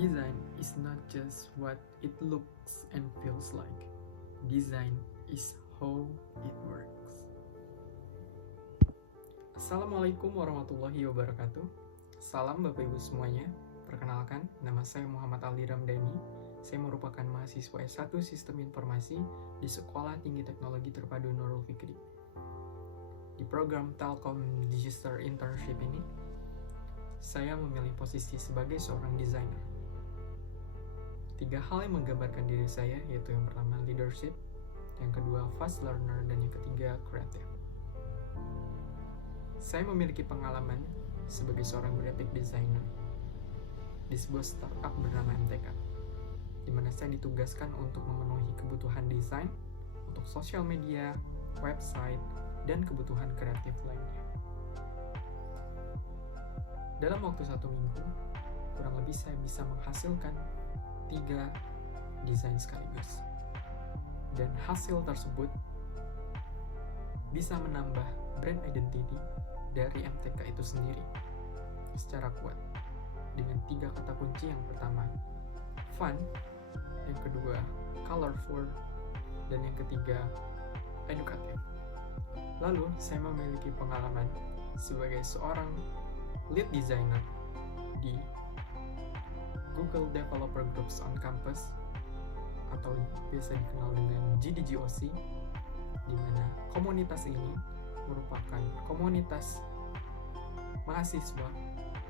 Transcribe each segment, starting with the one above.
Design is not just what it looks and feels like. Design is how it works. Assalamualaikum warahmatullahi wabarakatuh. Salam Bapak Ibu semuanya. Perkenalkan, nama saya Muhammad Aldi Ramdhani. Saya merupakan mahasiswa S1 Sistem Informasi di Sekolah Tinggi Teknologi Terpadu Nurul Fikri. Di program Telkom Digital Internship ini, saya memilih posisi sebagai seorang desainer. 3 hal yang menggambarkan diri saya, yaitu yang pertama leadership, yang kedua fast learner, dan yang ketiga kreatif. Saya memiliki pengalaman sebagai seorang graphic designer di sebuah startup bernama MTK, di mana saya ditugaskan untuk memenuhi kebutuhan desain untuk sosial media, website, dan kebutuhan kreatif lainnya. Dalam waktu 1 minggu, kurang lebih saya bisa menghasilkan 3 desain sekaligus. Dan hasil tersebut bisa menambah brand identity dari MTK itu sendiri secara kuat dengan 3 kata kunci. Yang pertama, fun, yang kedua, colorful, dan yang ketiga, edukatif. Lalu, saya memiliki pengalaman sebagai seorang lead designer di Google Developer Groups on Campus atau biasa dikenal dengan GDGOC, di mana komunitas ini merupakan komunitas mahasiswa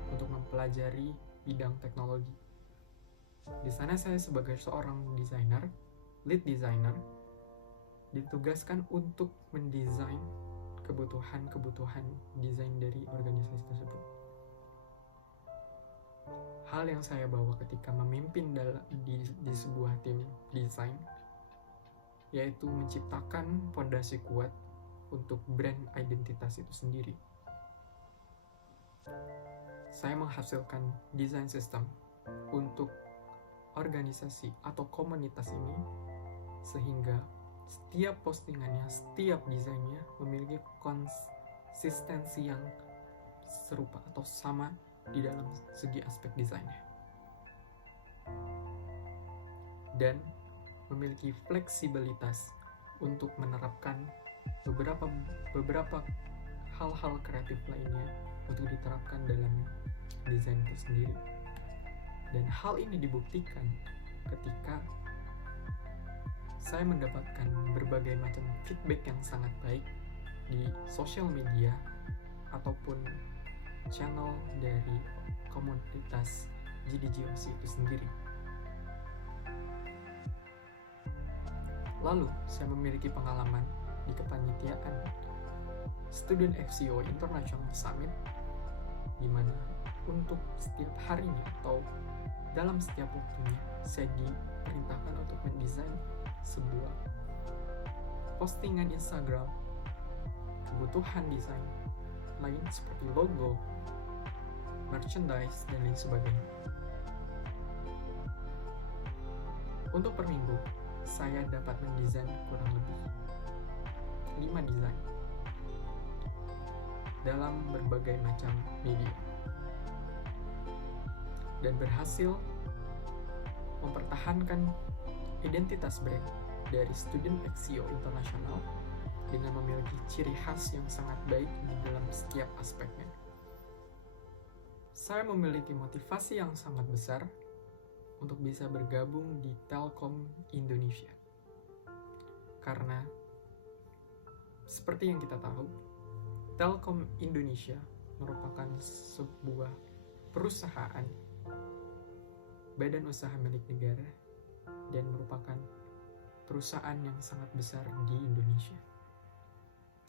untuk mempelajari bidang teknologi. Di sana saya sebagai seorang desainer, lead designer, ditugaskan untuk mendesain kebutuhan desain dari organisasi tersebut. Hal yang saya bawa ketika memimpin di sebuah tim desain, yaitu menciptakan fondasi kuat untuk brand identitas itu sendiri. Saya menghasilkan desain sistem untuk organisasi atau komunitas ini, sehingga setiap postingannya, setiap desainnya memiliki konsistensi yang serupa atau sama di dalam segi aspek desainnya, dan memiliki fleksibilitas untuk menerapkan beberapa hal-hal kreatif lainnya untuk diterapkan dalam desain itu sendiri. Dan hal ini dibuktikan ketika saya mendapatkan berbagai macam feedback yang sangat baik di sosial media ataupun channel dari komunitas GDGOC itu sendiri. Lalu, saya memiliki pengalaman di kepanitiaan Student FCO International Summit, di mana untuk setiap harinya atau dalam setiap waktunya saya diperintahkan untuk mendesain sebuah postingan Instagram, kebutuhan desain lain seperti logo, merchandise, dan lain sebagainya. Untuk per minggu, saya dapat mendesain kurang lebih 5 desain dalam berbagai macam media, dan berhasil mempertahankan identitas brand dari Student FCO International dengan memiliki ciri khas yang sangat baik di dalam setiap aspeknya. Saya memiliki motivasi yang sangat besar untuk bisa bergabung di Telkom Indonesia. Karena seperti yang kita tahu, Telkom Indonesia merupakan sebuah perusahaan badan usaha milik negara dan merupakan perusahaan yang sangat besar di Indonesia,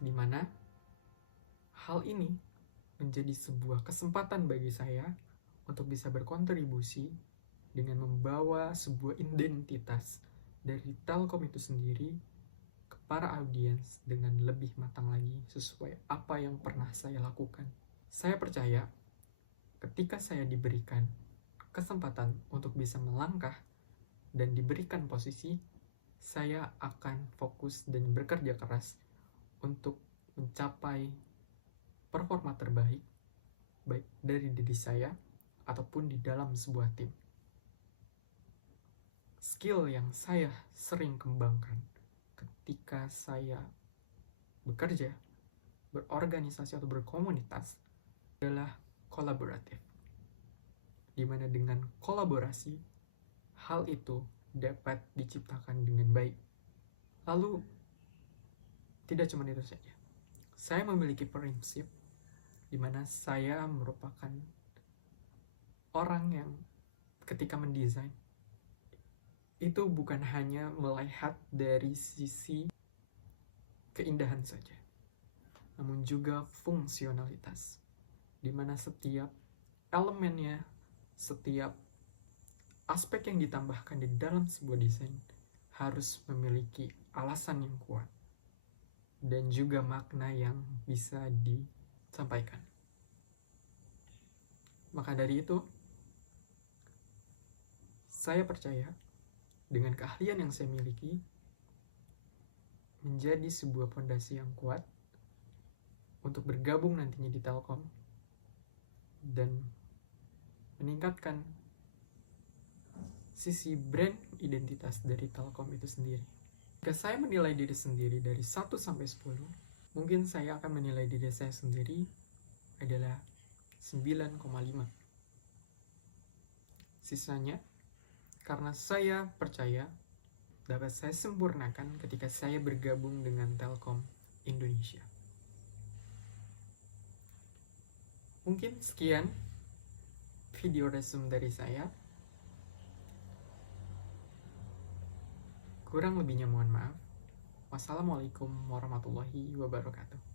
di mana hal ini menjadi sebuah kesempatan bagi saya untuk bisa berkontribusi dengan membawa sebuah identitas dari Telkom itu sendiri ke para audiens dengan lebih matang lagi sesuai apa yang pernah saya lakukan. Saya percaya ketika saya diberikan kesempatan untuk bisa melangkah dan diberikan posisi, saya akan fokus dan bekerja keras untuk mencapai performa terbaik, baik dari diri saya ataupun di dalam sebuah tim. skill yang saya sering kembangkan ketika saya bekerja, berorganisasi atau berkomunitas adalah kolaboratif. Dimana dengan kolaborasi, hal itu dapat diciptakan dengan baik. Lalu, tidak cuma itu saja. Saya memiliki prinsip di mana saya merupakan orang yang ketika mendesain itu bukan hanya melihat dari sisi keindahan saja, namun juga fungsionalitas, di mana setiap elemennya, setiap aspek yang ditambahkan di dalam sebuah desain harus memiliki alasan yang kuat dan juga makna yang bisa disampaikan. Maka dari itu, saya percaya dengan keahlian yang saya miliki menjadi sebuah fondasi yang kuat untuk bergabung nantinya di Telkom dan meningkatkan sisi brand identitas dari Telkom itu sendiri. Jika saya menilai diri sendiri dari 1 sampai 10, mungkin saya akan menilai diri saya sendiri adalah 9,5. Sisanya karena saya percaya dapat saya sempurnakan ketika saya bergabung dengan Telkom Indonesia. Mungkin sekian video resume dari saya. Kurang lebihnya mohon maaf. Wassalamualaikum warahmatullahi wabarakatuh.